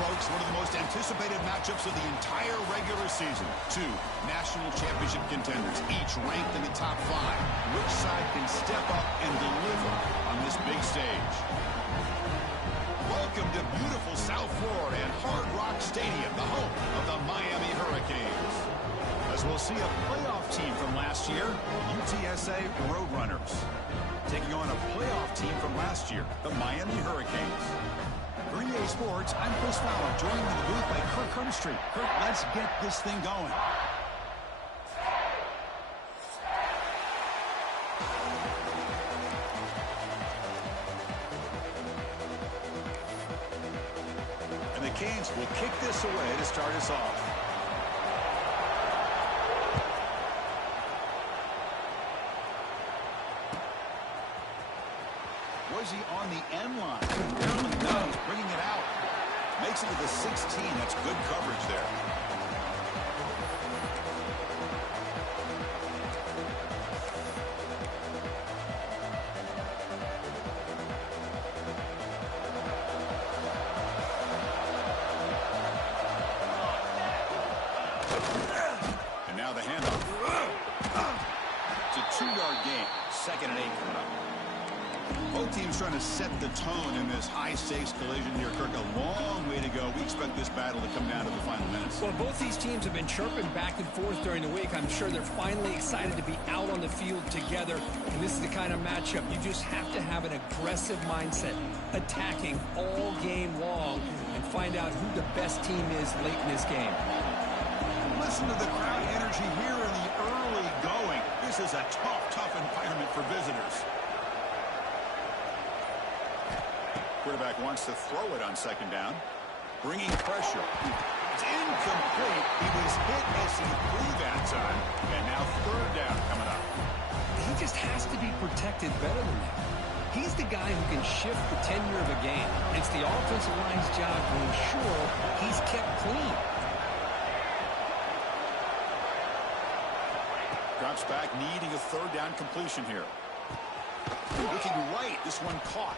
folks, one of the most anticipated matchups of the entire regular season. Two national championship contenders, each ranked in the top 5. Which side can step up and deliver on this big stage? Welcome to beautiful South Florida and Hard Rock Stadium, the home of the Miami Hurricanes. As we'll see a playoff team from last year, UTSA Roadrunners, taking on a playoff team from last year, the Miami Hurricanes. For EA Sports, I'm Chris Fowler, joined in the booth by Kirk Hermstreet. Kirk, let's get this thing going. And the Canes will kick this away to start us off. Was he on the end line? Apparently not. He's bringing it out. Makes it to the 16. That's good coverage there. And now the handoff. It's a 2-yard gain. 2nd and 8 coming up. Both teams trying to set the tone in this high-stakes collision here, Kirk. A long way to go. We expect this battle to come down to the final minutes. Well, both these teams have been chirping back and forth during the week. I'm sure they're finally excited to be out on the field together. And this is the kind of matchup you just have to have an aggressive mindset, attacking all game long, and find out who the best team is late in this game. Listen to the crowd energy here in the early going. This is a tough environment for visitors. Quarterback wants to throw it on 2nd down. Bringing pressure. It's incomplete. He was hit as he threw that time. And now 3rd down coming up. He just has to be protected better than that. He's the guy who can shift the tenure of a game. It's the offensive line's job to ensure he's kept clean. Drops back, needing a 3rd down completion here. Looking right. This one caught.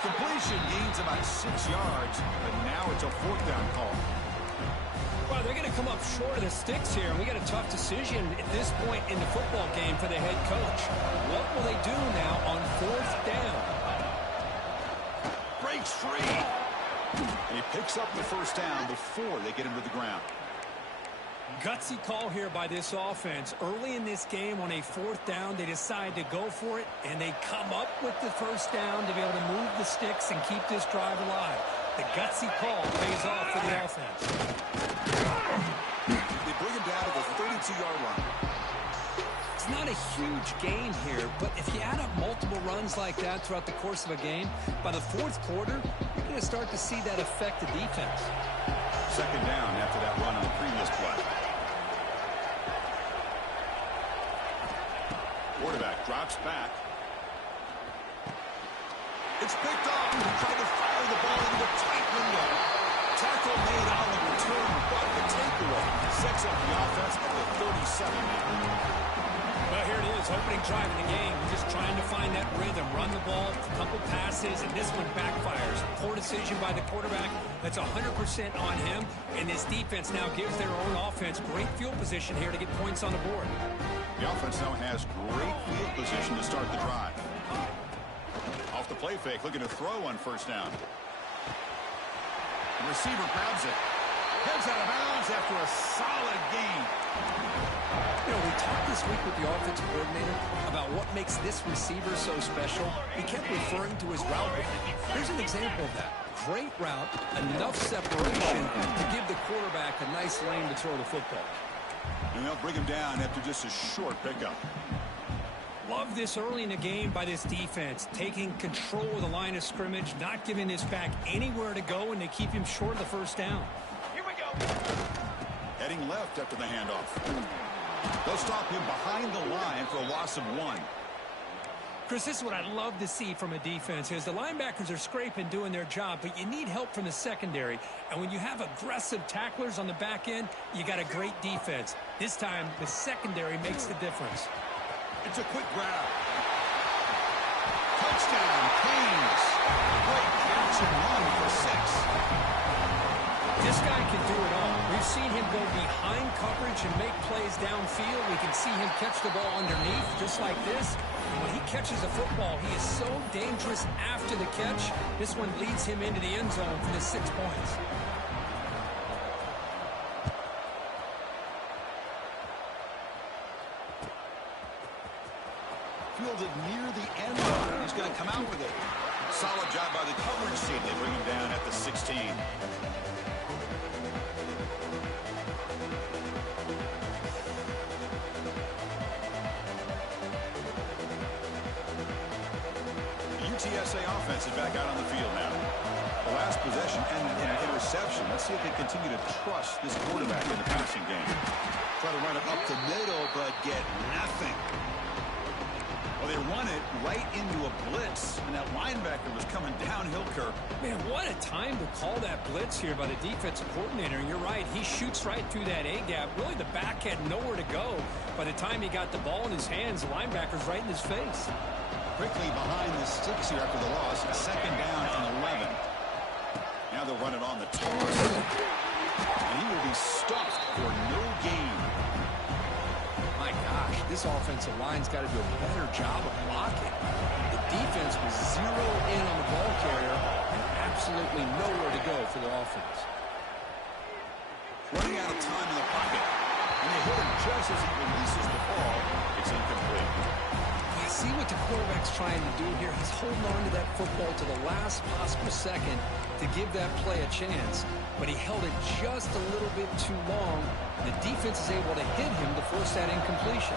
Completion gains about 6 yards, but now it's a 4th down call. Well, they're going to come up short of the sticks here, and we got a tough decision at this point in the football game for the head coach. What will they do now on 4th down? Breaks free. And he picks up the 1st down before they get him to the ground. Gutsy call here by this offense. Early in this game on a 4th down, they decide to go for it, and they come up with the 1st down to be able to move the sticks and keep this drive alive. The gutsy call pays off for the offense. They bring him down to the 32-yard line. It's not a huge gain here, but if you add up multiple runs like that throughout the course of a game, by the 4th quarter, you're going to start to see that affect the defense. 2nd down after that run on the previous play. Quarterback drops back. It's picked off. He tried to fire the ball into a tight window. Tackle made on the return, but the takeaway sets up the offense at the 37 now. Well, here it is, opening drive in the game. Just trying to find that rhythm, run the ball, a couple passes, and this one backfires. Poor decision by the quarterback. That's 100% on him, and this defense now gives their own offense great field position here to get points on the board. The offense now has great field position to start the drive. Off the play fake, looking to throw on 1st down. The receiver grabs it. Heads out of bounds after a solid gain. You know, we talked this week with the offensive coordinator about what makes this receiver so special. He kept referring to his route running. Here's an example of that. Great route, enough separation to give the quarterback a nice lane to throw the football. And they'll bring him down after just a short pickup. Love this early in the game by this defense, taking control of the line of scrimmage, not giving this back anywhere to go, and they keep him short of the 1st down. Here we go. Heading left after the handoff. They'll stop him behind the line for a loss of 1. Chris, this is what I love to see from a defense is the linebackers are scraping, doing their job, but you need help from the secondary. And when you have aggressive tacklers on the back end, you got a great defense. This time, the secondary makes the difference. It's a quick grab. Touchdown, Canes. Great catch and run for 6. This guy can do it all. We've seen him go behind coverage and make plays downfield. We can see him catch the ball underneath, just like this. When he catches a football, he is so dangerous after the catch. This one leads him into the end zone for the 6 points. Fielded near the end zone. He's going to come out with it. Solid job by the coverage team. They bring him down at the 16. UTSA offense is back out on the field now. The last possession ended in an interception. Let's see if they continue to trust this quarterback in the passing game. Try to run it up the middle, but get nothing. Well, they run it right into a blitz, and that linebacker was coming downhill, Kirk. Man, what a time to call that blitz here by the defensive coordinator. And you're right, he shoots right through that A-gap. Really, the back had nowhere to go. By the time he got the ball in his hands, the linebacker's right in his face. Quickly behind the sticks here after the loss. Second down and 11. Now they'll run it on the toss. And he will be stuffed for no gain. My gosh, this offensive line's got to do a better job of blocking. The defense was zeroed in on the ball carrier and absolutely nowhere to go for the offense. Running out of time in the pocket. And they hit him just as he releases the ball. It's incomplete. See what the quarterback's trying to do here. He's holding on to that football to the last possible second to give that play a chance. But he held it just a little bit too long. The defense is able to hit him to force that incompletion.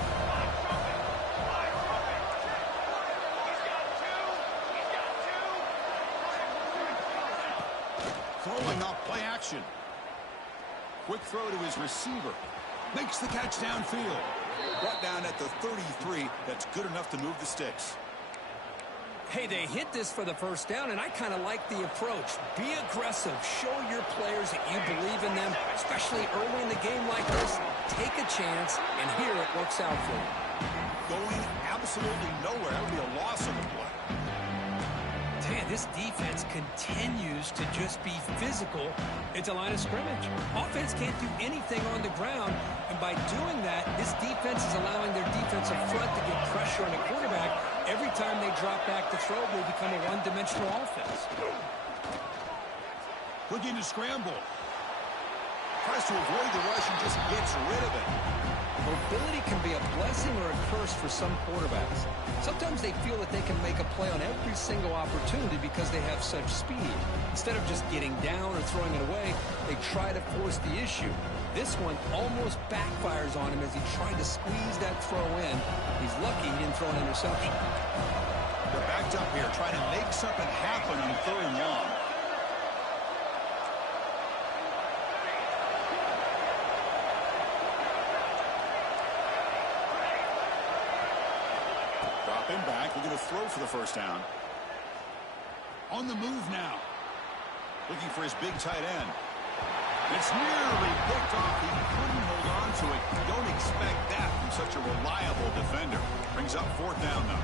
Throwing off play action. Quick throw to his receiver. Makes the catch downfield. Brought down at the 33. That's good enough to move the sticks. Hey, they hit this for the first down, and I kind of like the approach. Be aggressive. Show your players that you believe in them, especially early in the game like this. Take a chance, and here it works out for you. Going absolutely nowhere. That would be a loss on the play. Man, this defense continues to just be physical at the line of scrimmage. Offense can't do anything on the ground, and by doing that, this defense is allowing their defensive front to get pressure on the quarterback. Every time they drop back to throw, they become a one-dimensional offense. Looking to scramble. Tries to avoid the rush and just gets rid of it. Mobility can be a blessing or a curse for some quarterbacks. Sometimes they feel that they can make a play on every single opportunity because they have such speed. Instead of just getting down or throwing it away, they try to force the issue. This one almost backfires on him as he tried to squeeze that throw in. He's lucky he didn't throw an interception. They're backed up here trying to make something happen on 3rd and long. Him back. We're going to throw for the first down. On the move now. Looking for his big tight end. It's nearly picked off. He couldn't hold on to it. You don't expect that from such a reliable defender. Brings up 4th down now.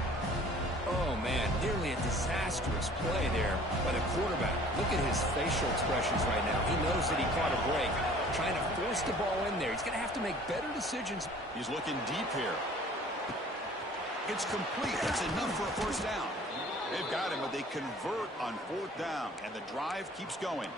Oh, man, nearly a disastrous play there by the quarterback. Look at his facial expressions right now. He knows that he caught a break. Trying to force the ball in there. He's going to have to make better decisions. He's looking deep here. It's complete. That's enough for a first down. They've got him, but they convert on 4th down, and the drive keeps going.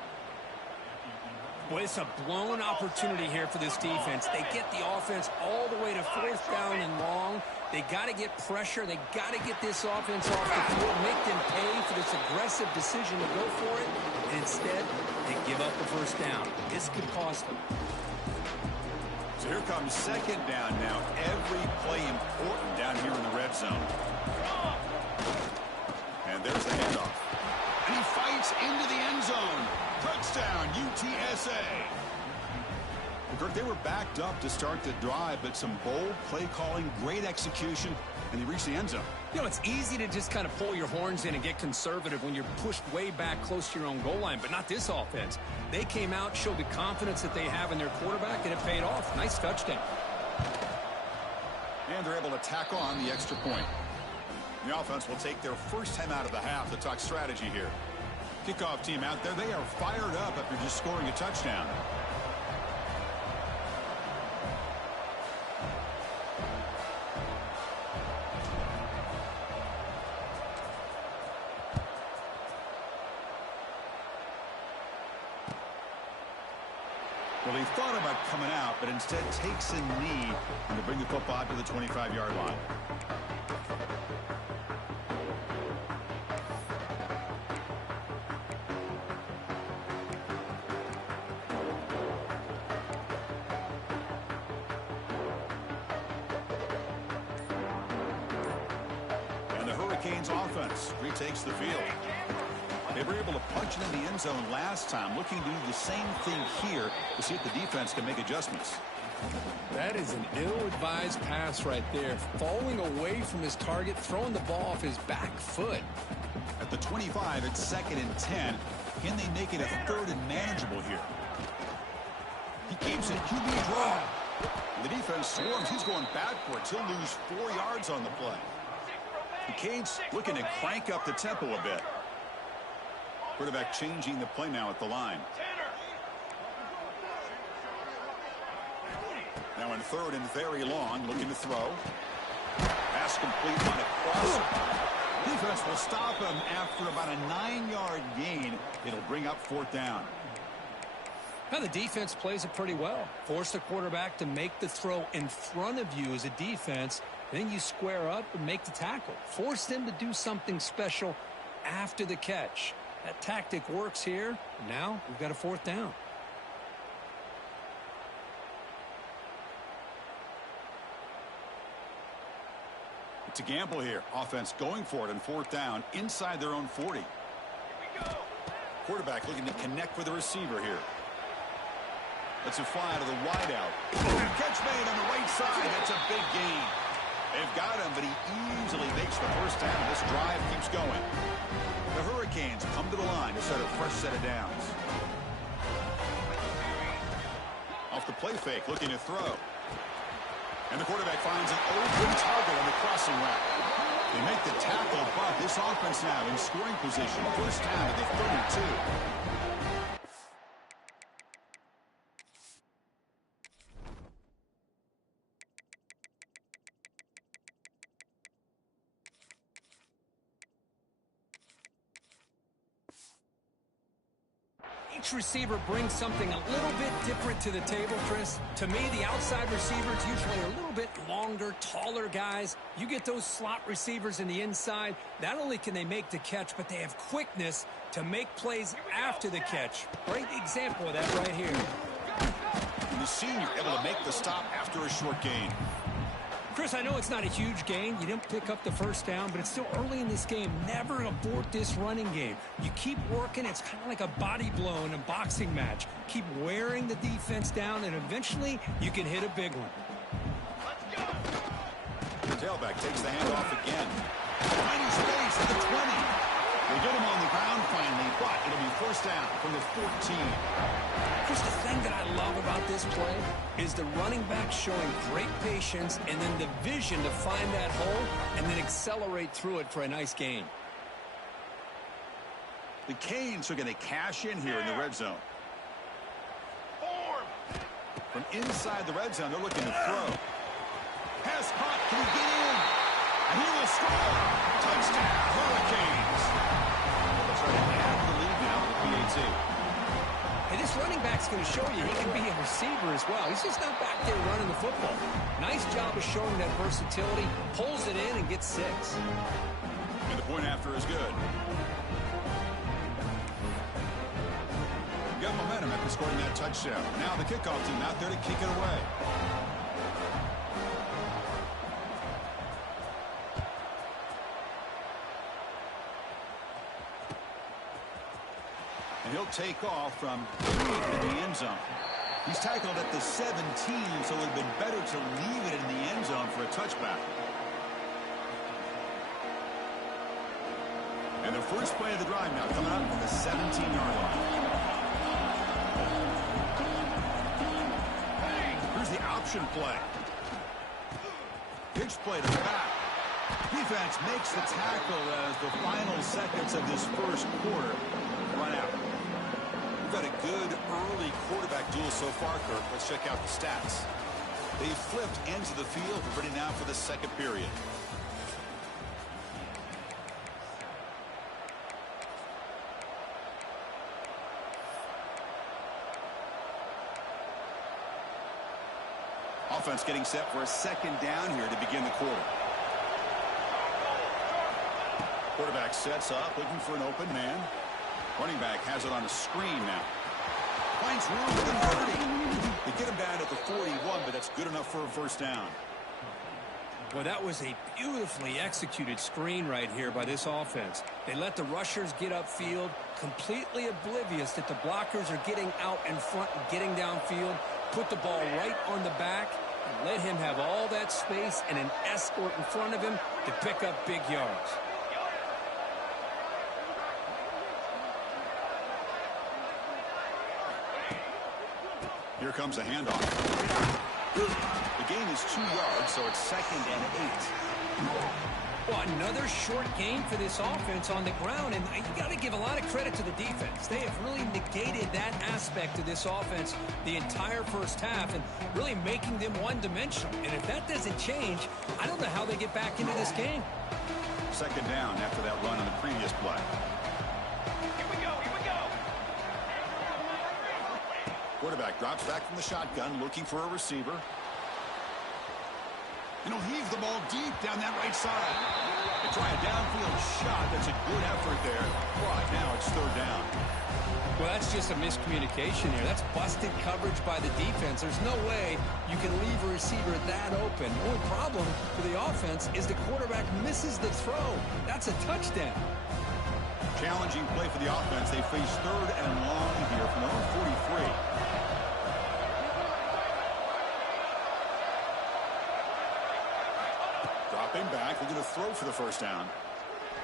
Well, it's a blown opportunity here for this defense. They get the offense all the way to 4th down and long. They got to get pressure. They got to get this offense off the field, make them pay for this aggressive decision to go for it. And instead, they give up the first down. This could cost them. So here comes 2nd down now. Every play important down here in the red zone. And there's the handoff. And he fights into the end zone. Touchdown, UTSA. Kirk, they were backed up to start the drive, but some bold play calling, great execution, and they reached the end zone. You know, it's easy to just kind of pull your horns in and get conservative when you're pushed way back close to your own goal line, but not this offense. They came out, showed the confidence that they have in their quarterback, and it paid off. Nice touchdown. And they're able to tack on the extra point. The offense will take their first time out of the half to talk strategy here. Kickoff team out there, they are fired up after just scoring a touchdown. Well, he thought about coming out, but instead takes a knee to bring the football to the 25-yard line. And the Hurricanes offense retakes the field. They were able to punch it in the end zone last time, looking to do the same thing here to see if the defense can make adjustments. That is an ill-advised pass right there. Falling away from his target, throwing the ball off his back foot. At the 25, it's 2nd and 10. Can they make it a 3rd and manageable here? He keeps it QB draw. The defense swarms. He's going backwards. He'll lose 4 yards on the play. The Canes looking to crank up the tempo a bit. Quarterback changing the play now at the line. Now in 3rd and very long, looking to throw. Pass complete on a cross. Defense will stop him after about a 9-yard gain. It'll bring up 4th down. Now the defense plays it pretty well. Force the quarterback to make the throw in front of you as a defense. Then you square up and make the tackle. Force them to do something special after the catch. That tactic works here. Now we've got a 4th down. It's a gamble here. Offense going for it on 4th down inside their own 40. Here we go. Quarterback looking to connect with the receiver here. Let's it fly to the wideout. Catch made on the right side. That's a big gain. They've got him, but he easily makes the 1st down. This drive keeps going. The Hurricanes come to the line to set a fresh set of downs. Off the play fake, looking to throw. And the quarterback finds an open target on the crossing route. They make the tackle, but this offense now in scoring position. 1st down at the 32. Each receiver brings something a little bit different to the table, Chris. To me, the outside receivers usually are a little bit longer, taller guys. You get those slot receivers in the inside, not only can they make the catch, but they have quickness to make plays after the catch. Great example of that right here. And the senior able to make the stop after a short gain. Chris, I know it's not a huge gain. You didn't pick up the 1st down, but it's still early in this game. Never abort this running game. You keep working. It's kind of like a body blow in a boxing match. Keep wearing the defense down, and eventually you can hit a big one. Let's go. The tailback takes the handoff again. Tiny space at the 20. They get him on the ground finally, but it'll be 1st down from the 14. Chris, the thing that I love about this play is the running back showing great patience and then the vision to find that hole and then accelerate through it for a nice gain. The Canes are going to cash in here in the red zone. From inside the red zone, they're looking to throw. Pass caught. Can he get in? And he will score. Touchdown, Hurricanes. They'll try to add the lead now with the PAT. Hey, this running back's going to show you he can be a receiver as well. He's just not back there running the football. Nice job of showing that versatility. Pulls it in and gets 6. And the point after is good. Got momentum after scoring that touchdown. Now the kickoff team out there to kick it away. And he'll take off from in the end zone. He's tackled at the 17, so it would have been better to leave it in the end zone for a touchback. And the first play of the drive now coming up from the 17-yard line. Here's the option play. Pitch play to the back. Defense makes the tackle as the final seconds of this first quarter early quarterback duel so far, Kirk. Let's check out the stats. They've flipped ends of the field. We're ready now for the second period. Offense getting set for a second down here to begin the quarter. Quarterback sets up, looking for an open man. Running back has it on a screen now. Finds room for the 30. They get him down at the 41, but that's good enough for a first down. Well, that was a beautifully executed screen right here by this offense. They let the rushers get upfield, completely oblivious that the blockers are getting out in front and getting downfield, put the ball right on the back, and let him have all that space and an escort in front of him to pick up big yards. Here comes a handoff. The gain is 2 yards, so it's 2nd and 8. Well, another short gain for this offense on the ground, and you got to give a lot of credit to the defense. They have really negated that aspect of this offense the entire first half and really making them one-dimensional. And if that doesn't change, I don't know how they get back into this game. 2nd down after that run on the previous play. Quarterback drops back from the shotgun, looking for a receiver. And he'll heave the ball deep down that right side. They try a downfield shot. That's a good effort there. But now it's 3rd down. Well, that's just a miscommunication here. That's busted coverage by the defense. There's no way you can leave a receiver that open. The only problem for the offense is the quarterback misses the throw. That's a touchdown. Challenging play for the offense. They face 3rd and long here from their own 43. Dropping back, looking to throw for the first down.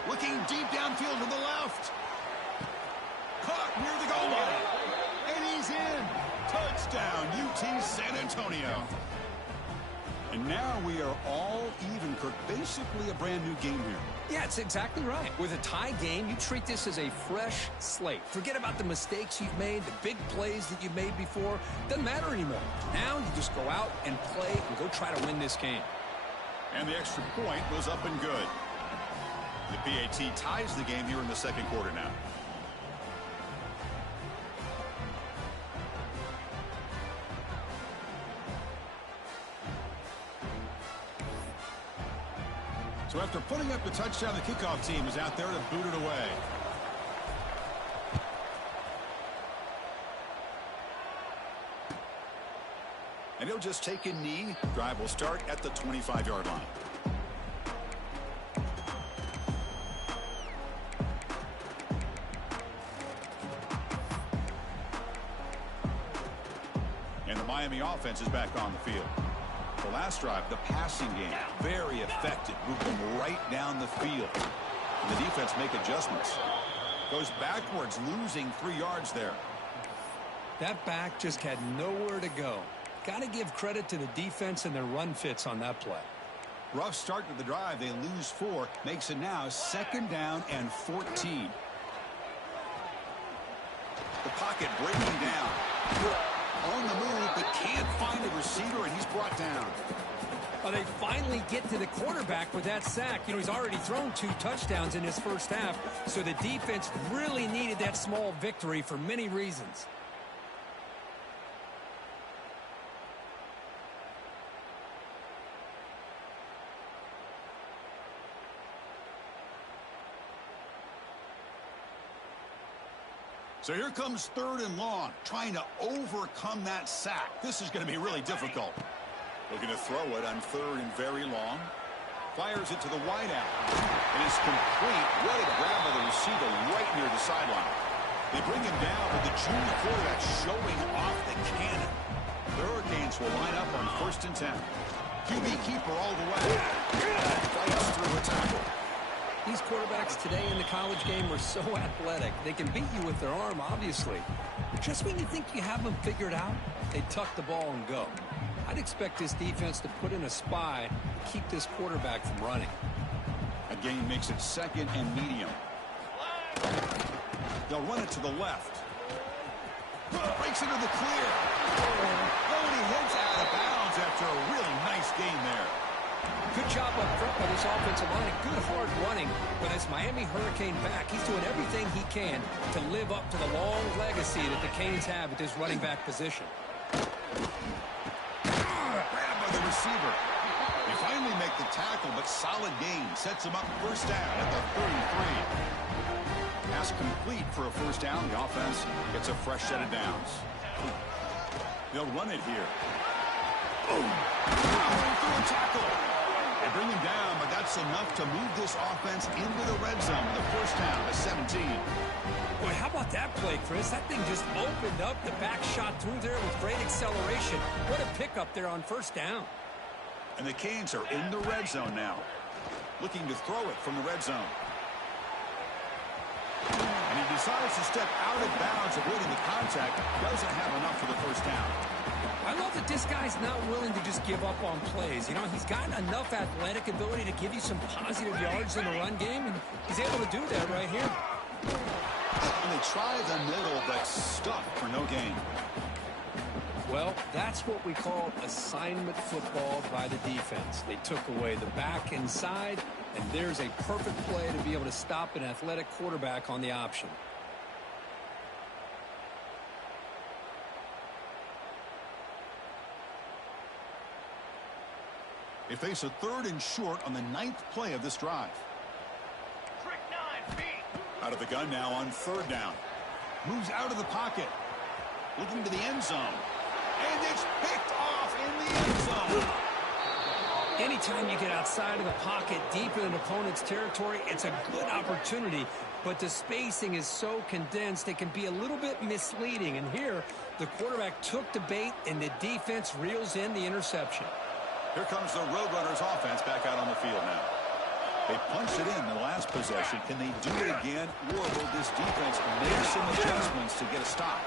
Looking deep downfield to the left. Caught near the goal line. And he's in. Touchdown, UT San Antonio. And now we are all even, Kirk. Basically a brand new game here. Yeah, it's exactly right. With a tie game, you treat this as a fresh slate. Forget about the mistakes you've made, the big plays that you've made before. Doesn't matter anymore. Now you just go out and play and go try to win this game. And the extra point was up and good. The PAT ties the game here in the second quarter now. So after putting up the touchdown, the kickoff team is out there to boot it away. And he'll just take a knee. Drive will start at the 25-yard line. And the Miami offense is back on the field. The last drive, the passing game, very effective, moving right down the field. And the defense make adjustments. Goes backwards, losing 3 yards there. That back just had nowhere to go. Got to give credit to the defense and their run fits on that play. Rough start to the drive. They lose 4. Makes it now 2nd down and 14. The pocket breaking down. On the move, but can't find a receiver, and he's brought down. Well, they finally get to the quarterback with that sack. You know, he's already thrown 2 touchdowns in his first half, so the defense really needed that small victory for many reasons. So here comes 3rd and long, trying to overcome that sack. This is going to be really difficult. Looking to throw it on 3rd and very long. Fires it to the wideout. And it's complete. What a grab by the receiver right near the sideline. They bring him down, but the junior quarterback showing off the cannon. The Hurricanes will line up on 1st and 10. QB keeper all the way. Fights through a tackle. These quarterbacks today in the college game are so athletic. They can beat you with their arm, obviously. Just when you think you have them figured out, they tuck the ball and go. I'd expect this defense to put in a spy to keep this quarterback from running. A gain makes it 2nd and medium. They'll run it to the left. Breaks into the clear. Oh, and he hits out of bounds after a really nice gain there. Good job up front by this offensive line. Good hard running. But as Miami Hurricane back, he's doing everything he can to live up to the long legacy that the Canes have at this running back position. Grabbed by the receiver. They finally make the tackle, but solid gain. Sets him up first down at the 33. Pass complete for a first down. The offense gets a fresh set of downs. They'll run it here. Boom! Powering through a tackle. They bring him down, but that's enough to move this offense into the red zone with a first down to 17. Boy, how about that play, Chris? That thing just opened up. The back shot through there with great acceleration. What a pickup there on first down. And the Canes are in the red zone now, looking to throw it from the red zone. And he decides to step out of bounds, avoiding the contact. Doesn't have enough for the first down. I love that this guy's not willing to just give up on plays. You know, he's got enough athletic ability to give you some positive yards in the run game, and he's able to do that right here. And they try the middle, but stuck for no gain. Well, that's what we call assignment football by the defense. They took away the back inside, and there's a perfect play to be able to stop an athletic quarterback on the option. They face a 3rd and short on the 9th play of this drive. Out of the gun now on 3rd down. Moves out of the pocket. Looking to the end zone. And it's picked off in the end zone. Anytime you get outside of the pocket, deep in an opponent's territory, it's a good opportunity. But the spacing is so condensed, it can be a little bit misleading. And here, the quarterback took the bait, and the defense reels in the interception. Here comes the Roadrunners offense back out on the field now. They punched it in the last possession. Can they do it again, or will this defense make some adjustments to get a stop?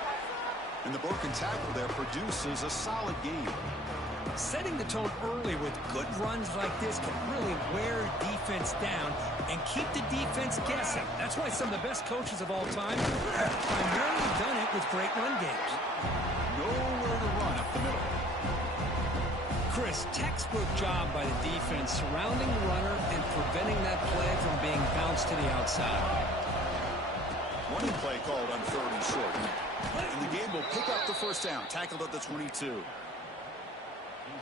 And the broken tackle there produces a solid game. Setting the tone early with good runs like this can really wear defense down and keep the defense guessing. That's why some of the best coaches of all time have primarily done it with great run games. Nowhere to run up the middle. Chris, textbook job by the defense surrounding the runner and preventing that play from being bounced to the outside. Running play called on 3rd and short. And the game will pick up the first down, tackled at the 22.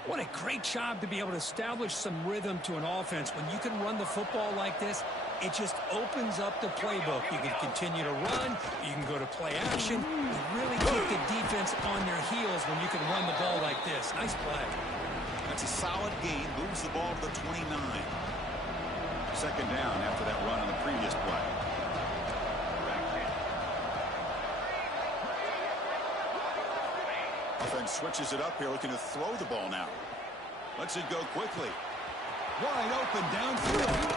What a great job to be able to establish some rhythm to an offense. When you can run the football like this, it just opens up the playbook. You can continue to run. You can go to play action. You really keep the defense on their heels when you can run the ball like this. Nice play. That's a solid gain. Moves the ball to the 29. 2nd down after that run on the previous play. Offense switches it up here, looking to throw the ball now. Lets it go quickly. Wide open downfield.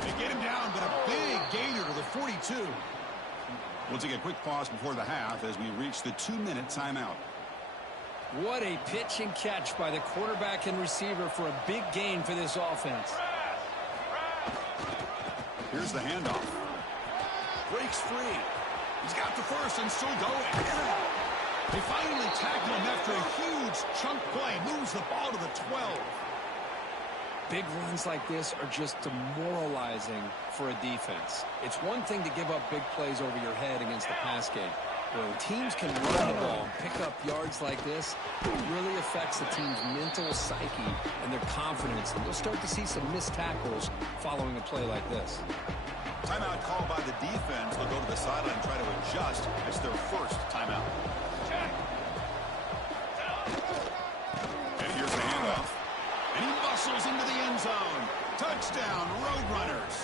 They get him down, but a big gainer to the 42. We'll take a quick pause before the half as we reach the 2-minute timeout. What a pitch and catch by the quarterback and receiver for a big gain for this offense. Here's the handoff. Breaks free. He's got the first and still going. They finally tackle him after a huge chunk play. Moves the ball to the 12. Big runs like this are just demoralizing for a defense. It's one thing to give up big plays over your head against the pass game. When teams can run the ball and pick up yards like this, it really affects the team's mental psyche and their confidence. And you'll start to see some missed tackles following a play like this. Timeout called by the defense. They'll go to the sideline and try to adjust. It's their first timeout. And here's the handoff. And he muscles into the end zone. Touchdown, Roadrunners.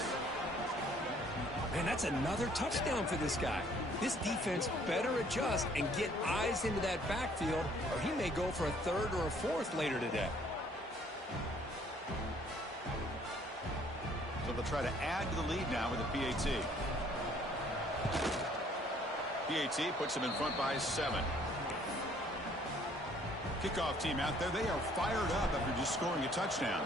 Man, that's another touchdown for this guy. This defense better adjust and get eyes into that backfield, or he may go for a 3rd or a 4th later today. So they'll try to add to the lead now with a PAT. PAT puts them in front by 7. Kickoff team out there. They are fired up after just scoring a touchdown.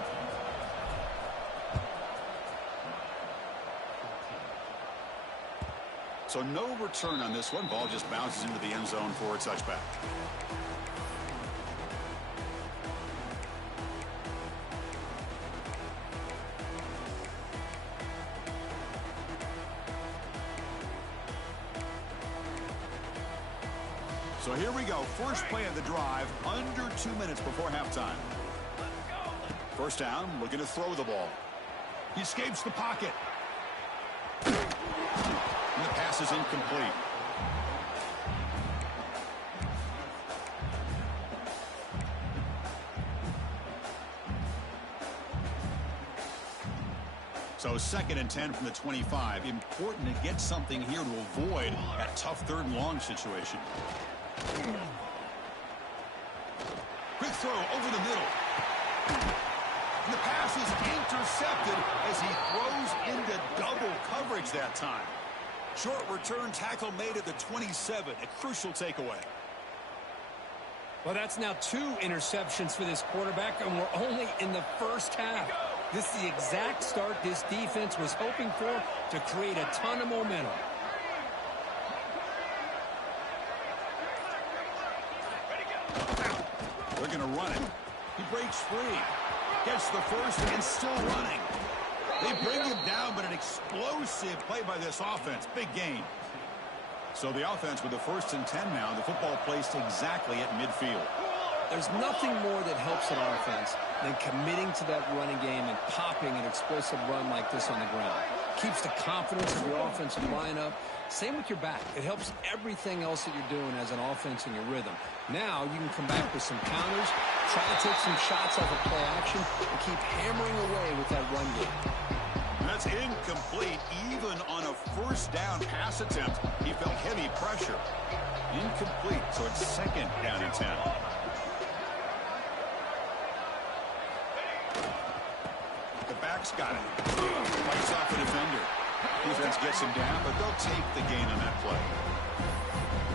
So no return on this one. Ball just bounces into the end zone for a touchback. So here we go. First play of the drive, under 2 minutes before halftime. First down, looking to throw the ball. He escapes the pocket. And the pass is incomplete. So 2nd and 10 from the 25. Important to get something here to avoid that tough 3rd and long situation. Quick throw over the middle. And the pass is intercepted as he throws into double coverage that time. Short return tackle made at the 27. A crucial takeaway. Well, that's now 2 interceptions for this quarterback, and we're only in the first half. This is the exact start this defense was hoping for to create a ton of momentum. They're going to run it. He breaks free. Gets the first and still running. They bring him down, but an explosive play by this offense. Big gain. So the offense with the 1st and 10 now. The football placed exactly at midfield. There's nothing more that helps an offense than committing to that running game and popping an explosive run like this on the ground. Keeps the confidence of your offensive lineup. Same with your back. It helps everything else that you're doing as an offense in your rhythm. Now you can come back with some counters, try to take some shots off of play action, and keep hammering away with that run game. That's incomplete. Even on a 1st down pass attempt, he felt heavy pressure. Incomplete, so it's 2nd down and 10. The back's got it. Fights off the defender. Defense gets him down, but they'll take the gain on that play.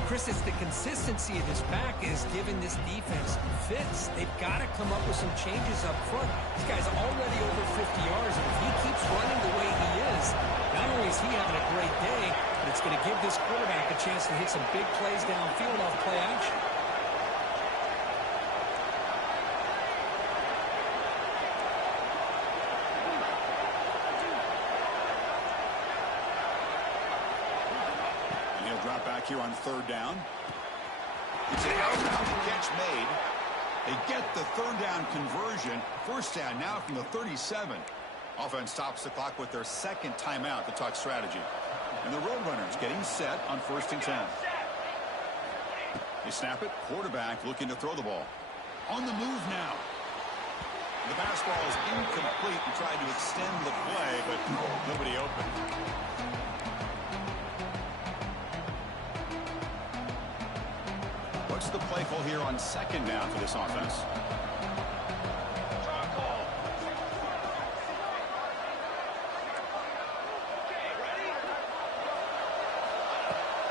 Chris, it's the consistency of his back is giving this defense fits. They've got to come up with some changes up front. This guy's already over 50 yards, and if he keeps running the way he is, not only is he having a great day, but it's going to give this quarterback a chance to hit some big plays downfield off play action. Drop back here on 3rd down. It's an out catch made. They get the 3rd down conversion. 1st down now from the 37. Offense stops the clock with their 2nd timeout to talk strategy. And the Roadrunners getting set on 1st and 10. They snap it. Quarterback looking to throw the ball. On the move now. The pass ball is incomplete. He tried to extend the play, but nobody open. What's the play call here on 2nd down for this offense?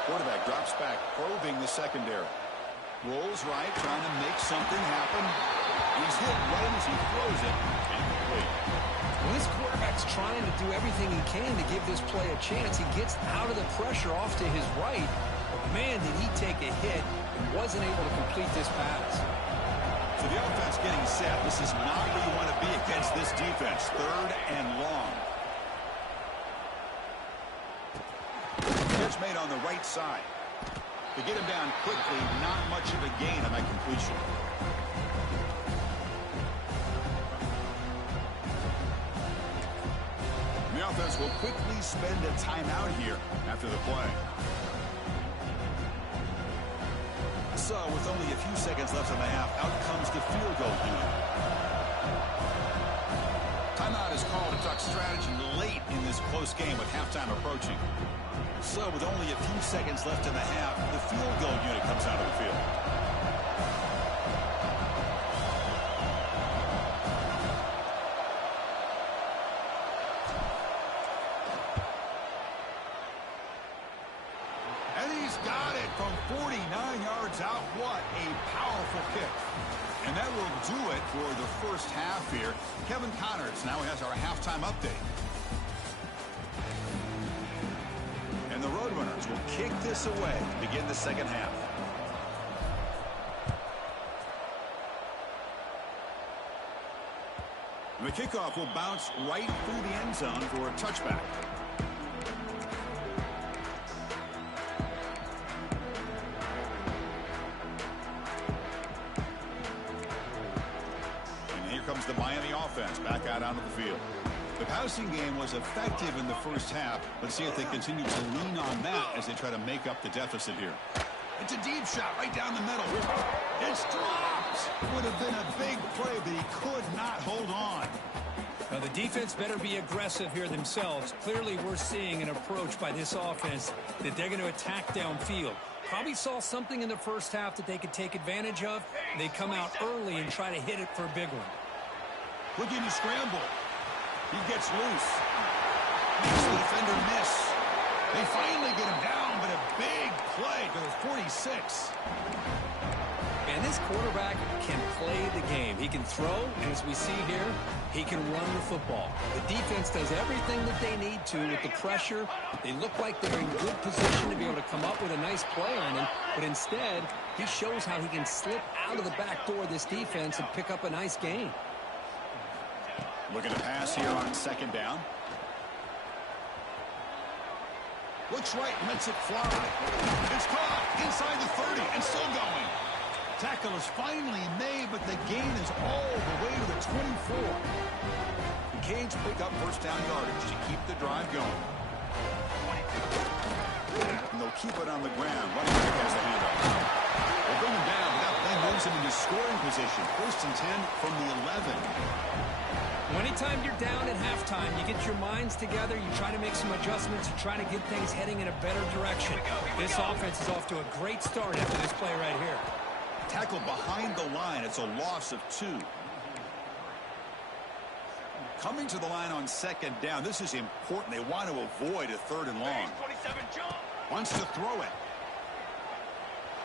Quarterback drops back, probing the secondary. Rolls right, trying to make something happen. He's hit right as he throws it. Incomplete. Well, this quarterback's trying to do everything he can to give this play a chance. He gets out of the pressure off to his right. But man, did he take a hit. Wasn't able to complete this pass. So the offense getting set. This is not where you want to be against this defense. 3rd and long. Catch made on the right side. To get him down quickly, not much of a gain on that completion. The offense will quickly spend a timeout here after the play. So, with only a few seconds left in the half, out comes the field goal unit. Timeout is called to talk strategy late in this close game with halftime approaching. So, with only a few seconds left in the half, the field goal unit comes out of the field. And he's got it from 49 yards out. What a powerful kick. And that will do it for the first half here. Kevin Connors now has our halftime update. And the Roadrunners will kick this away to begin the second half. And the kickoff will bounce right through the end zone for a touchback. And here comes the Miami offense back out onto the field. The passing game was effective in the first half. Let's see if they continue to lean on that as they try to make up the deficit here. It's a deep shot right down the middle. It's dropped. Would have been a big play, but he could not hold on. Now, the defense better be aggressive here themselves. Clearly, we're seeing an approach by this offense that they're going to attack downfield. Probably saw something in the first half that they could take advantage of. They come out early and try to hit it for a big one. Looking to scramble. He gets loose. Makes the defender miss. They finally get him down, but a big play to the 46. And this quarterback can play the game. He can throw, and as we see here, he can run the football. The defense does everything that they need to with the pressure. They look like they're in good position to be able to come up with a nice play on him, but instead, he shows how he can slip out of the back door of this defense and pick up a nice gain. Looking to pass here on second down. Looks right, lets it fly. It's caught inside the 30 and still going. Tackle is finally made, but the gain is all the way to the 24. The Canes pick up first down yardage to keep the drive going. And they'll keep it on the ground. Running back has the handoff. They bring him down, but that play moves him into scoring position. First and 10 from the 11. Anytime you're down at halftime, you get your minds together, you try to make some adjustments, you try to get things heading in a better direction. This offense is off to a great start after this play right here. Tackle behind the line. It's a loss of 2. Coming to the line on second down. This is important. They want to avoid a third and long. Wants to throw it.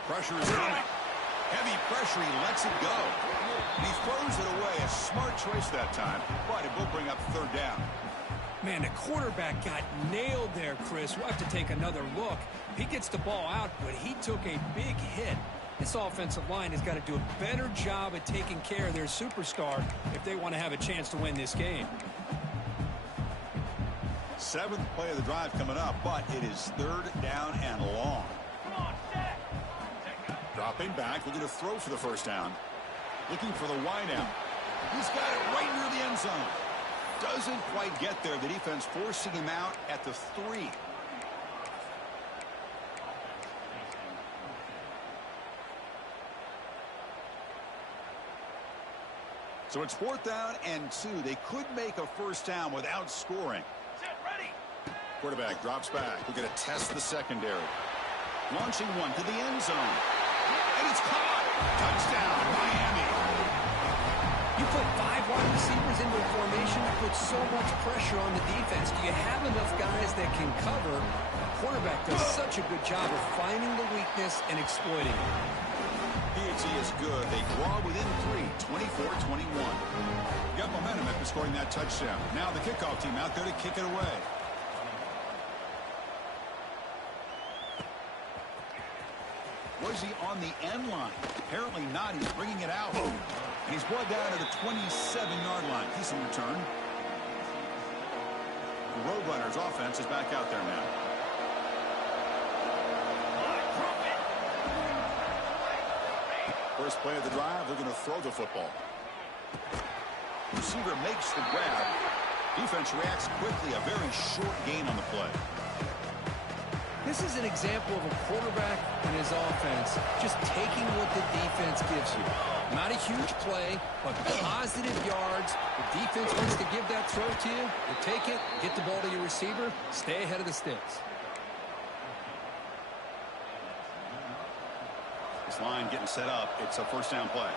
Pressure is coming. Heavy pressure. He lets it go. And he throws it away. A smart choice that time, but it will bring up third down. Man, the quarterback got nailed there, Chris. We'll have to take another look. He gets the ball out, but he took a big hit. This offensive line has got to do a better job at taking care of their superstar if they want to have a chance to win this game. 7th play of the drive coming up, but it is third down and long. Dropping back, looking to throw for the first down. Looking for the wideout. He's got it right near the end zone. Doesn't quite get there. The defense forcing him out at the 3. So it's 4th down and 2. They could make a first down without scoring. Quarterback drops back. We're going to test the secondary. Launching one to the end zone. And it's caught. Touchdown, Miami. You put 5 wide receivers into a formation that puts so much pressure on the defense. Do you have enough guys that can cover? The quarterback does such a good job of finding the weakness and exploiting it. PhD is good. They draw within 3, 24-21. Got momentum after scoring that touchdown. Now the kickoff team out there to kick it away. Was he on the end line? Apparently not. He's bringing it out. And he's brought down to the 27-yard line. Decent return. The Roadrunners offense is back out there now. First play of the drive, they're going to throw the football. Receiver makes the grab. Defense reacts quickly. A very short gain on the play. This is an example of a quarterback and his offense just taking what the defense gives you. Not a huge play, but positive yards. The defense wants to give that throw to you. You take it, get the ball to your receiver, stay ahead of the sticks. This line getting set up. It's a first down play.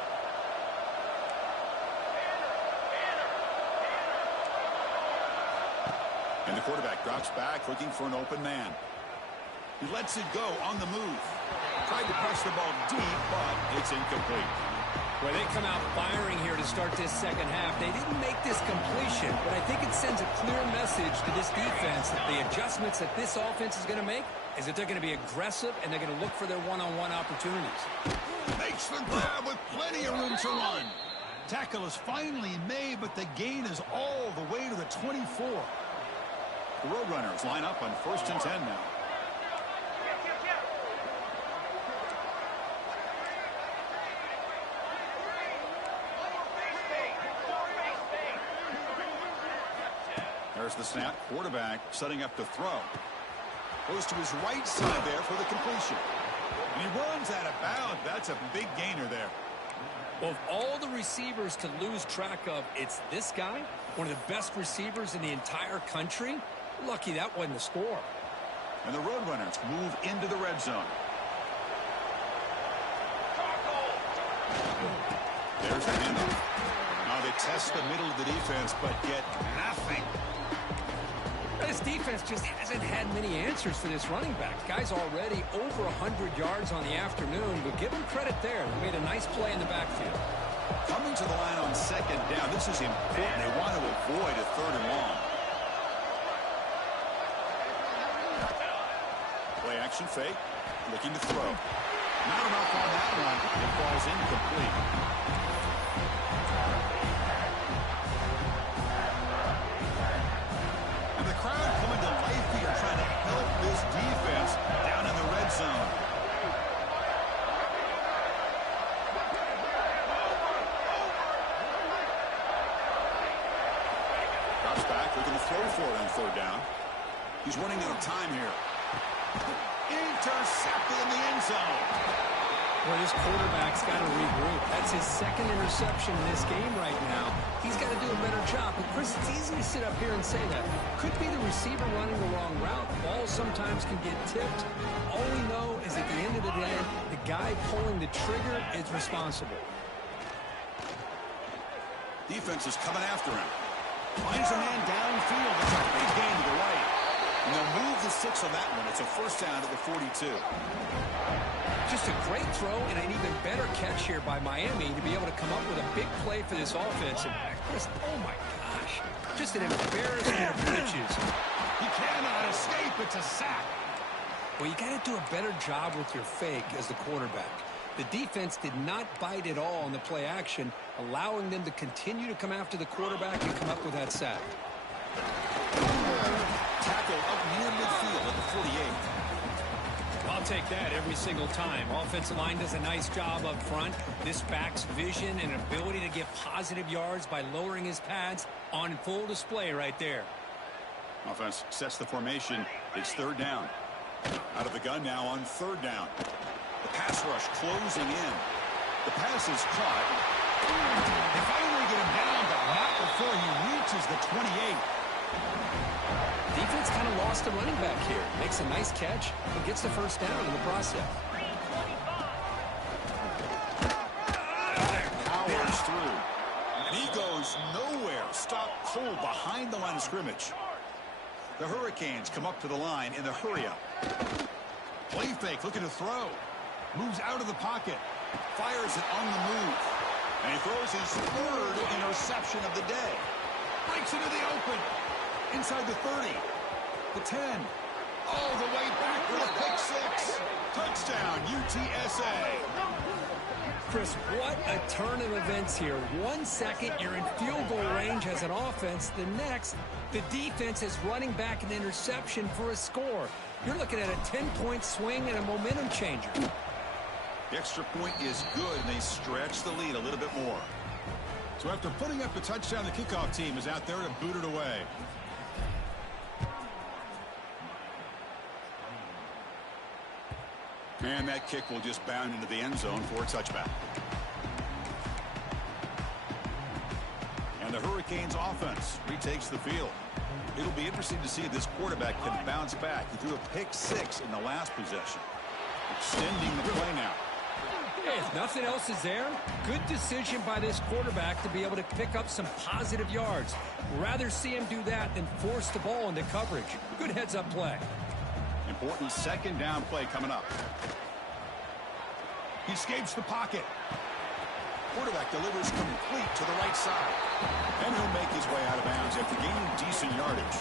And the quarterback drops back looking for an open man. He lets it go on the move. Tried to press the ball deep, but it's incomplete. Well, they come out firing here to start this second half. They didn't make this completion, but I think it sends a clear message to this defense that the adjustments that this offense is going to make is that they're going to be aggressive and they're going to look for their one-on-one opportunities. Makes the grab with plenty of room to run. Tackle is finally made, but the gain is all the way to the 24. The Roadrunners line up on 1st and 10 now. There's the snap. Quarterback setting up to throw. Goes to his right side there for the completion. And he runs out of bounds. That's a big gainer there. Well, of all the receivers to lose track of, it's this guy, one of the best receivers in the entire country. Lucky that wasn't the score. And the Roadrunners move into the red zone. There's the handoff. Now they test the middle of the defense, but get nothing. This defense just hasn't had many answers for this running back. Guy's already over 100 yards on the afternoon, but give him credit there. They made a nice play in the backfield. Coming to the line on 2nd down, this is important. They want to avoid a 3rd and long. Play action fake, looking to throw. Not enough on that one. It falls incomplete. Crowd coming to life here, trying to help this defense down in the red zone. Drops back, looking to throw for it on 3rd down. He's running out of time here. Intercepted in the end zone. Well, this quarterback's got to regroup. That's his 2nd interception in this game right now. He's got to do a better job. But, Chris, it's easy to sit up here and say that. Could be the receiver running the wrong route. Balls sometimes can get tipped. All we know is at the end of the day, the guy pulling the trigger is responsible. Defense is coming after him. Finds a man downfield. That's a big gain to the right. And they'll move the 6 on that one. It's a 1st down at the 42. Just a great throw and an even better catch here by Miami to be able to come up with a big play for this offense. And Chris, oh my gosh, just an embarrassment of riches. He cannot escape. It's a sack. Well, you got to do a better job with your fake as the quarterback. The defense did not bite at all on the play action, allowing them to continue to come after the quarterback and come up with that sack. Tackle up near midfield at the 48. I'll take that every single time. Offensive line does a nice job up front. This back's vision and ability to get positive yards by lowering his pads on full display right there. Offense sets the formation. It's 3rd down. Out of the gun now on 3rd down. The pass rush closing in. The pass is caught. They finally get him down, but not before he reaches the 28. Defense kind of lost the running back here. Makes a nice catch and gets the 1st down in the process. Powers through. And he goes nowhere. Stopped cold behind the line of scrimmage. The Hurricanes come up to the line in the hurry-up. Play fake, looking to throw. Moves out of the pocket. Fires it on the move. And he throws his 3rd interception of the day. Breaks into the open. Inside the 30. The 10. All the way back for the pick 6. Touchdown, UTSA. Chris, what a turn of events here. 1 second, you're in field goal range as an offense. The next, the defense is running back an interception for a score. You're looking at a 10-point swing and a momentum changer. The extra point is good, and they stretch the lead a little bit more. So after putting up the touchdown, the kickoff team is out there to boot it away. And that kick will just bound into the end zone for a touchback. And the Hurricanes offense retakes the field. It'll be interesting to see if this quarterback can bounce back. He threw a pick 6 in the last possession. Extending the play now. Hey, if nothing else is there, good decision by this quarterback to be able to pick up some positive yards. Rather see him do that than force the ball into coverage. Good heads-up play. Important 2nd down play coming up. He escapes the pocket. quarterback delivers complete to the right side. And he'll make his way out of bounds after gaining decent yardage.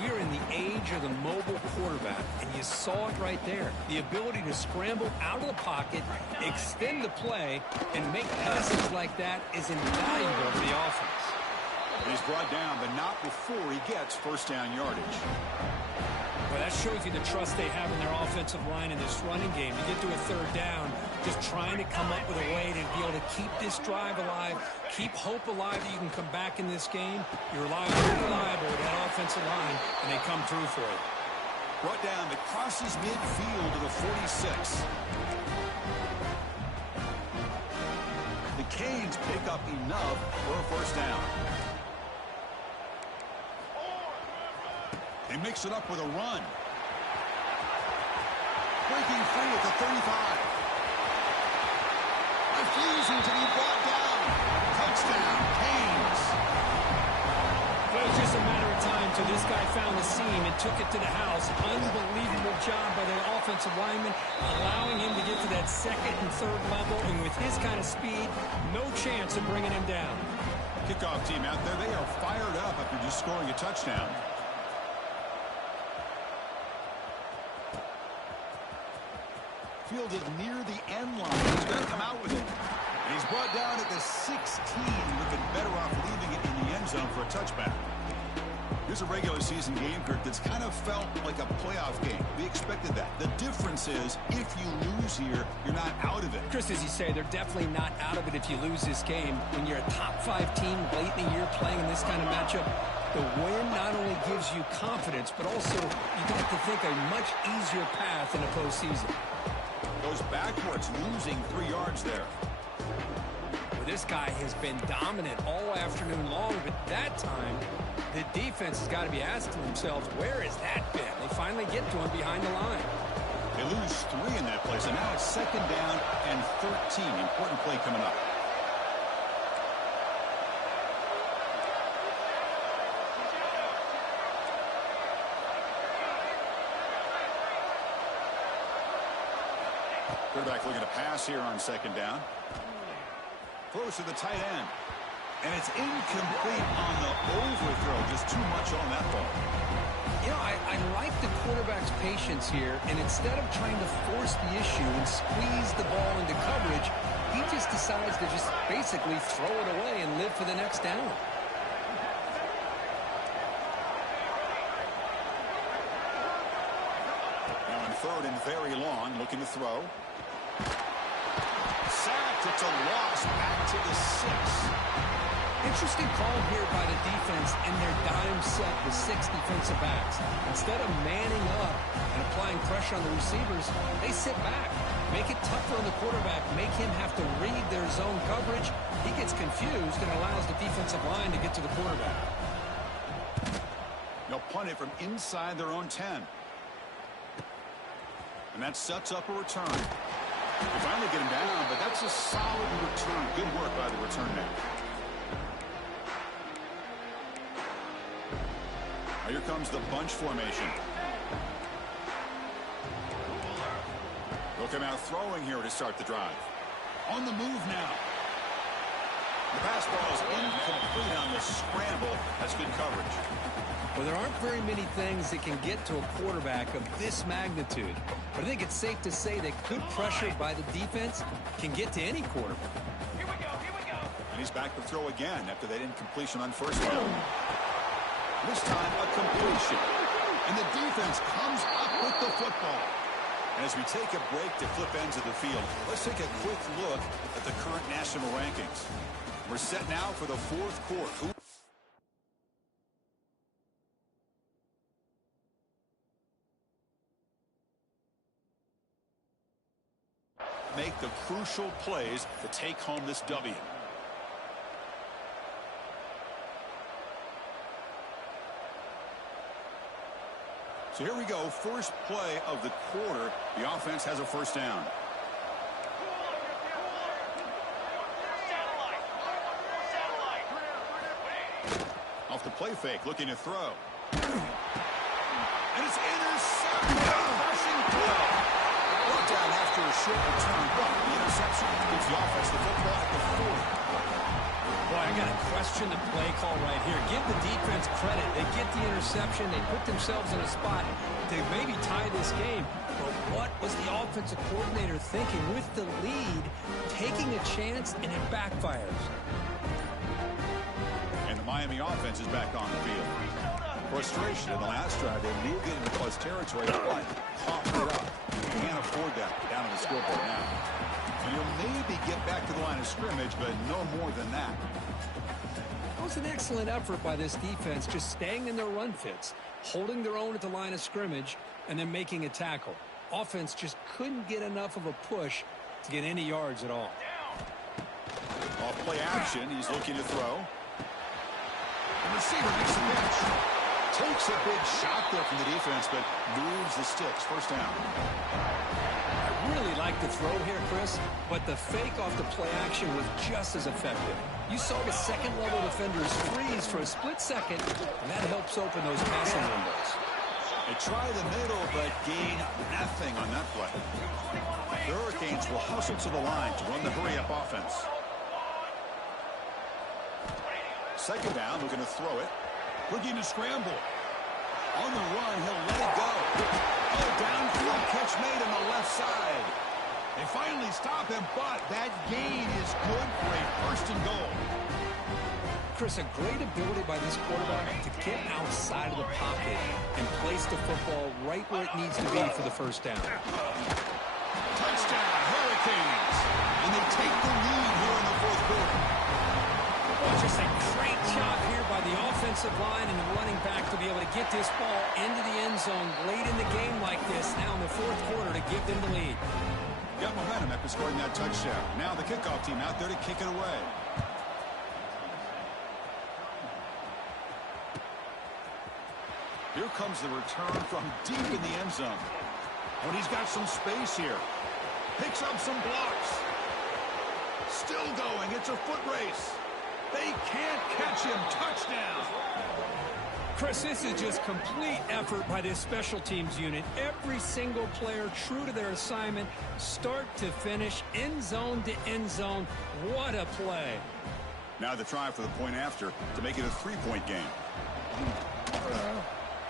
We're in the age of the mobile quarterback, and you saw it right there. The ability to scramble out of the pocket, extend the play, and make passes like that is invaluable to the offense. And he's brought down, but not before he gets first down yardage. Well, that shows you the trust they have in their offensive line in this running game. To get to a third down, just trying to come up with a way to be able to keep this drive alive, keep hope alive that you can come back in this game. You're reliable with that offensive line, and they come through for it. Brought down that crosses midfield to the 46. The Canes pick up enough for a first down. They mix it up with a run. Breaking free at the 35. Refusing to be brought down. Touchdown, Canes. Well, it was just a matter of time till this guy found the seam and took it to the house. Unbelievable job by the offensive lineman, allowing him to get to that second and third level. And with his kind of speed, no chance of bringing him down. Kickoff team out there, they are fired up after just scoring a touchdown. Fielded near the end line. He's going to come out with it. And he's brought down at the 16. Would have been better off leaving it in the end zone for a touchback. Here's a regular season game, Kurt, that's kind of felt like a playoff game. We expected that. The difference is, if you lose here, you're not out of it. Chris, as you say, they're definitely not out of it if you lose this game. When you're a top-5 team late in the year playing in this kind of matchup, the win not only gives you confidence, but also you'd like to think a much easier path in the postseason. Goes backwards, losing 3 yards there. Well, this guy has been dominant all afternoon long, but that time, the defense has got to be asking themselves, where has that been? They finally get to him behind the line. They lose 3 in that play, so now it's second down and 13. Important play coming up. Quarterback looking to pass here on second down. Close to the tight end. And it's incomplete on the overthrow. Just too much on that ball. You know, I like the quarterback's patience here, and instead of trying to force the issue and squeeze the ball into coverage, he just decides to just basically throw it away and live for the next down. Now on third and very long, looking to throw. Sacked. It's a loss back to the 6. Interesting call here by the defense in their dime set with 6 defensive backs. Instead of manning up and applying pressure on the receivers, they sit back, make it tougher on the quarterback, make him have to read their zone coverage. He gets confused and allows the defensive line to get to the quarterback. They'll punt it from inside their own 10. And that sets up a return. They finally get him down, but that's a solid return. Good work by the return man. Now here comes the bunch formation. They'll come out throwing here to start the drive. On the move now. The pass ball is incomplete on the scramble. That's good coverage. Well, there aren't very many things that can get to a quarterback of this magnitude. But I think it's safe to say that good pressure by the defense can get to any quarterback. Here we go. And he's back to throw again after that incompletion on first down. This time a completion. And the defense comes up with the football. And as we take a break to flip ends of the field, let's take a quick look at the current national rankings. We're set now for the fourth quarter. Make the crucial plays to take home this W. So here we go. First play of the quarter. The offense has a first down. Off the play fake, looking to throw. And it's intercepted. Rushing play. Brought down after a short return, but the interception gives the offense the football at the 40. Boy, I got to question the play call right here. Give the defense credit. They get the interception. They put themselves in a spot to maybe tie this game. But what was the offensive coordinator thinking with the lead, taking a chance, and it backfires? And the Miami offense is back on the field. Frustration in the last drive. They moved it into close territory, but coughed it up. Can't afford that down on the scoreboard now. And you'll maybe get back to the line of scrimmage, but no more than that. That was an excellent effort by this defense, just staying in their run fits, holding their own at the line of scrimmage, and then making a tackle. Offense just couldn't get enough of a push to get any yards at all. Off play action, he's looking to throw. The receiver makes the catch. Takes a big shot there from the defense, but moves the sticks. First down. I really like the throw here, Chris, but the fake off the play action was just as effective. You saw the second-level defenders freeze for a split second, and that helps open those passing windows. They try the middle, but gain nothing on that play. The Hurricanes will hustle to the line to run the hurry-up offense. Second down, looking to throw it. Looking to scramble. On the run, he'll let it go. Oh, downfield catch made on the left side. They finally stop him, but that gain is good for a first and goal. Chris, a great ability by this quarterback to get outside of the pocket and place the football right where it needs to be for the first down. Touchdown, Hurricanes. And they take the lead here in the fourth quarter. Well, just a great job here by the offensive line and the running back to be able to get this ball into the end zone late in the game like this now in the fourth quarter to give them the lead. Got momentum after scoring that touchdown. Now the kickoff team out there to kick it away. Here comes the return from deep in the end zone. But he's got some space here. Picks up some blocks. Still going. It's a foot race. They can't catch him. Touchdown. Chris, this is just complete effort by this special teams unit. Every single player true to their assignment, start to finish, end zone to end zone. What a play. Now the try for the point after to make it a three-point game.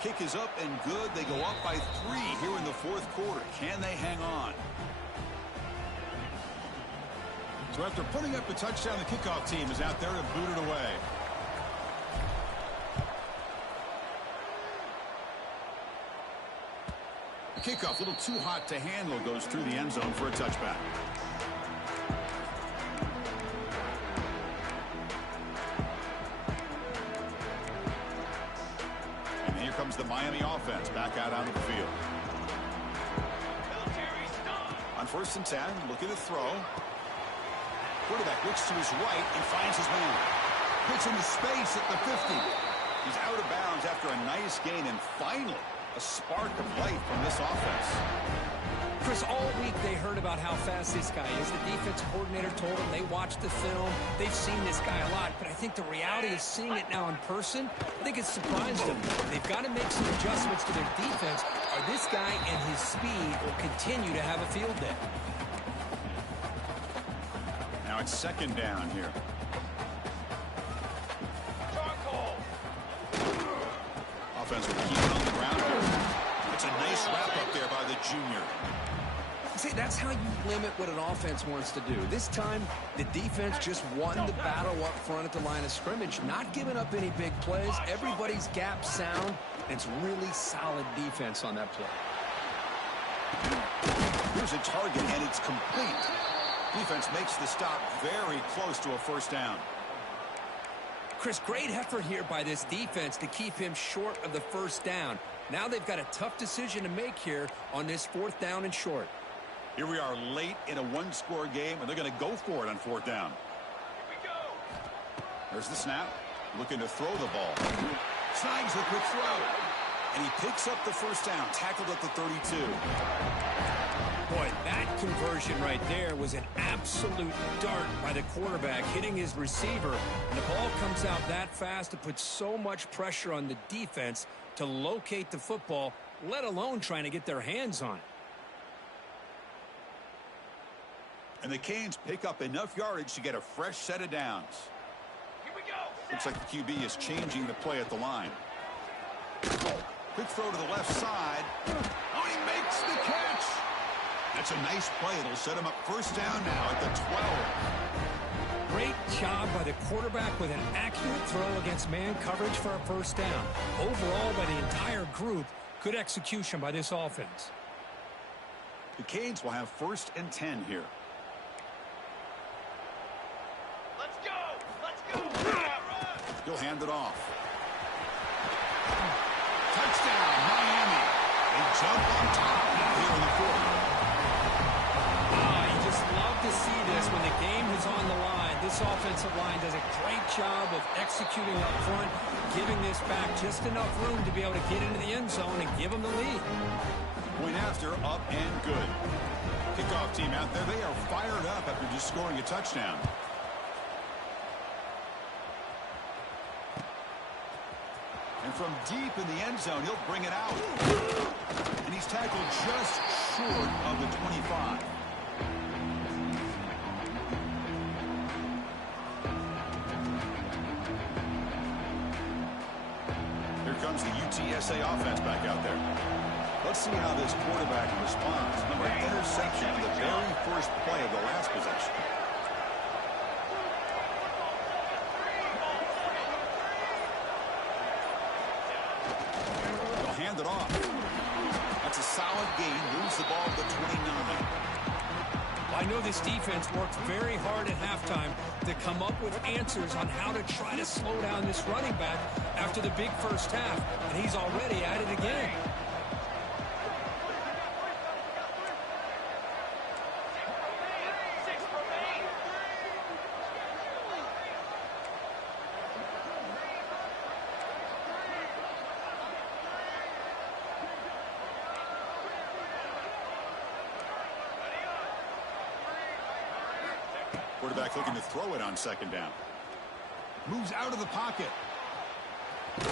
Kick is up and good. They go up by 3 here in the fourth quarter. Can they hang on? So after putting up the touchdown, the kickoff team is out there to boot it away. The kickoff, a little too hot to handle, goes through the end zone for a touchback. And here comes the Miami offense back out onto the field. On 1st and 10, looking to throw. Quarterback looks to his right and finds his man. Puts him to space at the 50. He's out of bounds after a nice gain, and finally a spark of life from this offense. Chris, all week they heard about how fast this guy is. The defense coordinator told them they watched the film. They've seen this guy a lot, but I think the reality is seeing it now in person, I think it's surprised them. They've got to make some adjustments to their defense, or this guy and his speed will continue to have a field day. Now it's second down here. Offense will keep it on the ground here. It's a nice wrap up there by the junior. See, that's how you limit what an offense wants to do. This time, the defense just won the battle up front at the line of scrimmage, not giving up any big plays. Everybody's gap sound, and it's really solid defense on that play. Here's a target, and it's complete. Defense makes the stop very close to a first down. Chris, great effort here by this defense to keep him short of the first down. Now they've got a tough decision to make here on this 4th down and short. Here we are late in a one-score game, and they're going to go for it on 4th down. Here we go. There's the snap. Looking to throw the ball. Snags the quick throw. And he picks up the first down, tackled at the 32. Boy, that conversion right there was an absolute dart by the quarterback, hitting his receiver. And the ball comes out that fast to put so much pressure on the defense to locate the football, let alone trying to get their hands on it. And the Canes pick up enough yardage to get a fresh set of downs. Here we go. Looks like the QB is changing the play at the line. Quick throw to the left side. Oh, he makes the catch. That's a nice play. It'll set him up first down now at the 12. Great job by the quarterback with an accurate throw against man coverage for a first down. Overall, by the entire group, good execution by this offense. The Canes will have 1st and 10 here. Let's go. Let's go. He'll hand it off. Touchdown, Miami. They jump on top now here in the 4th. You just love to see this when the game is on the line. This offensive line does a great job of executing up front, giving this back just enough room to be able to get into the end zone and give them the lead. Point after, up and good. Kickoff team out there. They are fired up after just scoring a touchdown. And from deep in the end zone, he'll bring it out. And he's tackled just short of the 25. Here comes the UTSA offense back out there. Let's see how this quarterback responds. Remember, interception on the very first play of the last possession. They'll hand it off. That's a solid gain. Moves the ball to the 29. I know this defense worked very hard at halftime to come up with answers on how to try to slow down this running back after the big first half, and he's already at it again. Quarterback looking to throw it on 2nd down. Moves out of the pocket.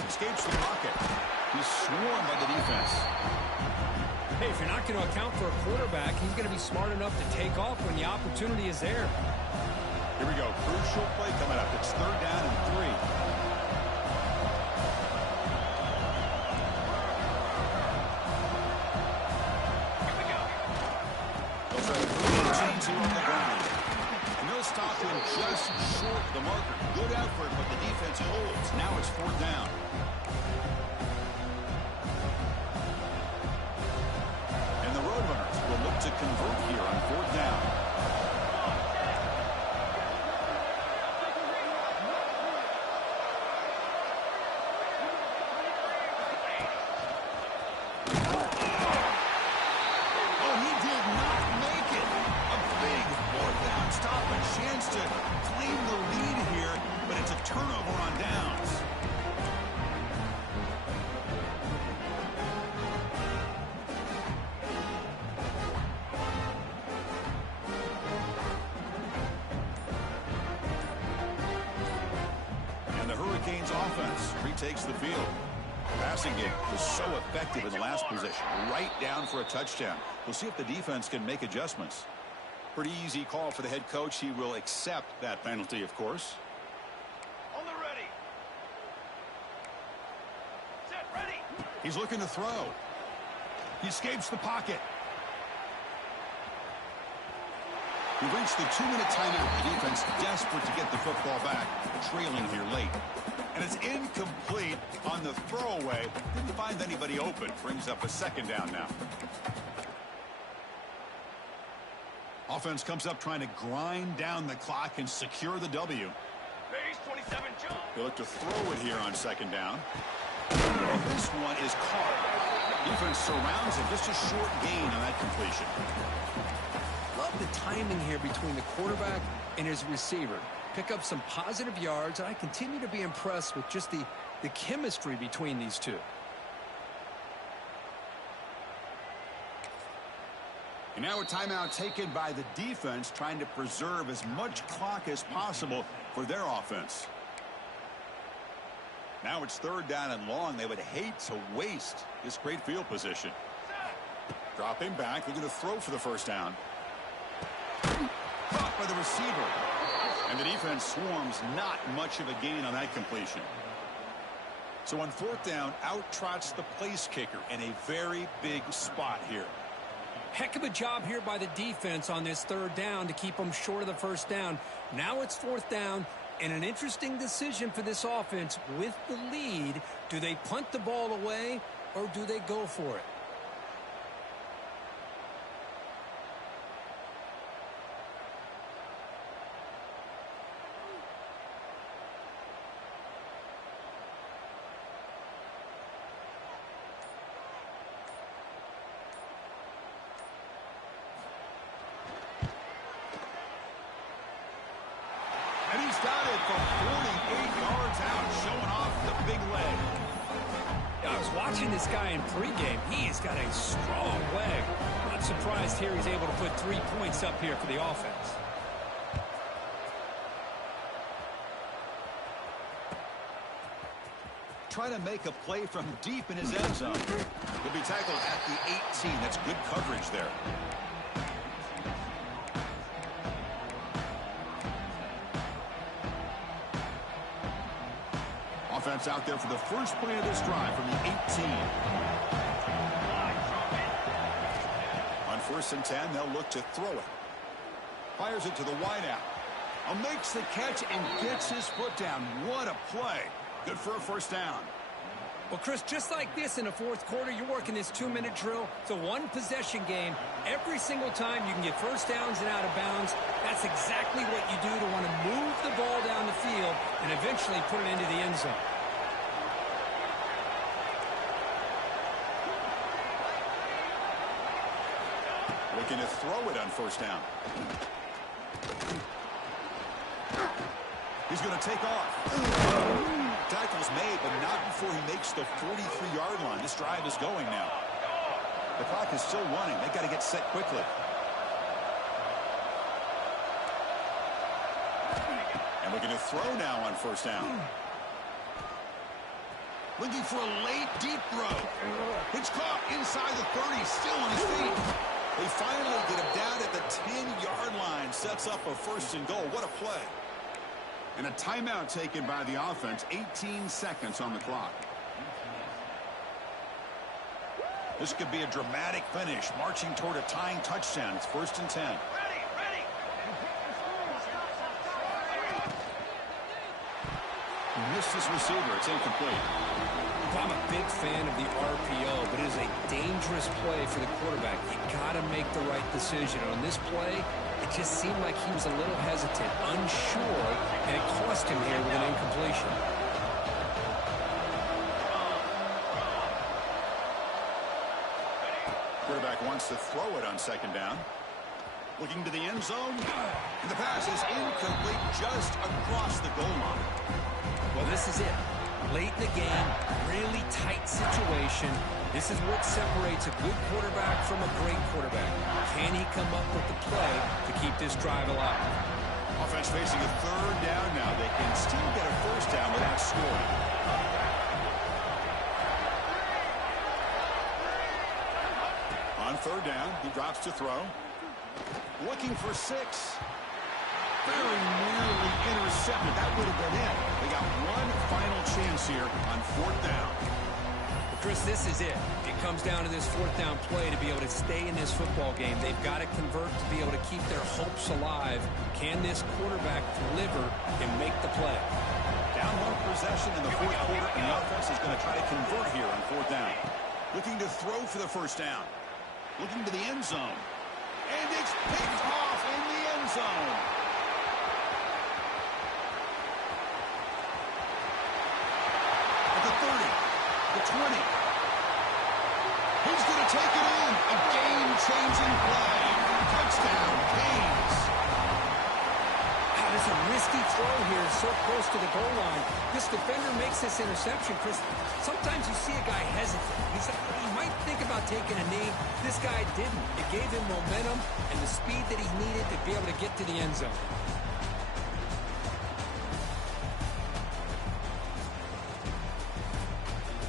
Escapes the pocket. He's swarmed by the defense. Hey, if you're not going to account for a quarterback, he's going to be smart enough to take off when the opportunity is there. Here we go. Crucial play coming up. It's 3rd down and 3. Here we go. They'll try to move the chains here on the ground. And they'll stop him just short of the marker. Good effort, but the defense holds. Now it's 4th down. And the Roadrunners will look to convert here on 4th down. Oh, he did not make it. A big 4th down stop. A chance to claim the lead here, but it's a turnover on downs. And the Hurricanes offense retakes the field. Passing game was so effective in the last possession. Right down for a touchdown. We'll see if the defense can make adjustments. Pretty easy call for the head coach. He will accept that penalty, of course. On the ready. Set, ready. He's looking to throw. He escapes the pocket. We reached the 2-minute timeout. The defense desperate to get the football back. Trailing here late. And it's incomplete on the throwaway. Didn't find anybody open. Brings up a 2nd down now. Offense comes up trying to grind down the clock and secure the W. Base 27 jump. They look to throw it here on 2nd down. And this one is caught. Defense surrounds him. Just a short gain on that completion. Love the timing here between the quarterback and his receiver. Pick up some positive yards, and I continue to be impressed with just the chemistry between these two. And now a timeout taken by the defense, trying to preserve as much clock as possible for their offense. Now it's 3rd down and long. They would hate to waste this great field position. Dropping back, looking to throw for the 1st down. Caught by the receiver. And the defense swarms not much of a gain on that completion. So on fourth down, out trots the place kicker in a very big spot here. Heck of a job here by the defense on this third down to keep them short of the first down. Now it's fourth down, and an interesting decision for this offense with the lead. Do they punt the ball away, or do they go for it? And he's got it from 48 yards out, showing off the big leg. I was watching this guy in pregame. He has got a strong leg. Not surprised here he's able to put 3 points up here for the offense. Trying to make a play from deep in his end zone. He'll be tackled at the 18. That's good coverage there. Offense out there for the first play of this drive from the 18. On 1st and 10, they'll look to throw it. Fires it to the wideout. Makes the catch and gets his foot down. What a play. Good for a first down. Well, Chris, just like this in the fourth quarter, you're working this 2-minute drill. It's a one-possession game. Every single time you can get first downs and out of bounds. That's exactly what you do to want to move the ball down the field and eventually put it into the end zone. Looking to throw it on first down. He's going to take off. Tackle's made, but not before he makes the 43-yard line. This drive is going now. The clock is still running. They've got to get set quickly. And looking to throw now on first down. Looking for a late, deep throw. It's caught inside the 30, still on his feet. They finally get him down at the 10-yard line. Sets up a first and goal. What a play. And a timeout taken by the offense. 18 seconds on the clock. This could be a dramatic finish, marching toward a tying touchdown. It's 1st and 10. Ready, ready. He missed his receiver. It's incomplete. I'm a big fan of the RPO, but it is a dangerous play for the quarterback. You got to make the right decision. On this play, it just seemed like he was a little hesitant, unsure, and it cost him here with an incompletion. Quarterback wants to throw it on second down. Looking to the end zone. And the pass is incomplete just across the goal line. Well, this is it. Late in the game, really tight situation. This is what separates a good quarterback from a great quarterback. Can he come up with the play to keep this drive alive? Offense facing a third down now. They can still get a first down without scoring. On third down, he drops to throw. Looking for 6. Very nearly intercepted. That would have been it. They got one final chance here on 4th down. Well, Chris, this is it. It comes down to this 4th down play to be able to stay in this football game. They've got to convert to be able to keep their hopes alive. Can this quarterback deliver and make the play? Down one possession in the fourth quarter, and the offense is going to try to convert here on 4th down. Looking to throw for the first down. Looking to the end zone. And it's picked off in the end zone. At the 30, the 20. He's going to take it in. A game-changing play. Touchdown, Canes. It's a risky throw here, so close to the goal line. This defender makes this interception, Chris. Sometimes you see a guy hesitate. He might think about taking a knee. This guy didn't. It gave him momentum and the speed that he needed to be able to get to the end zone.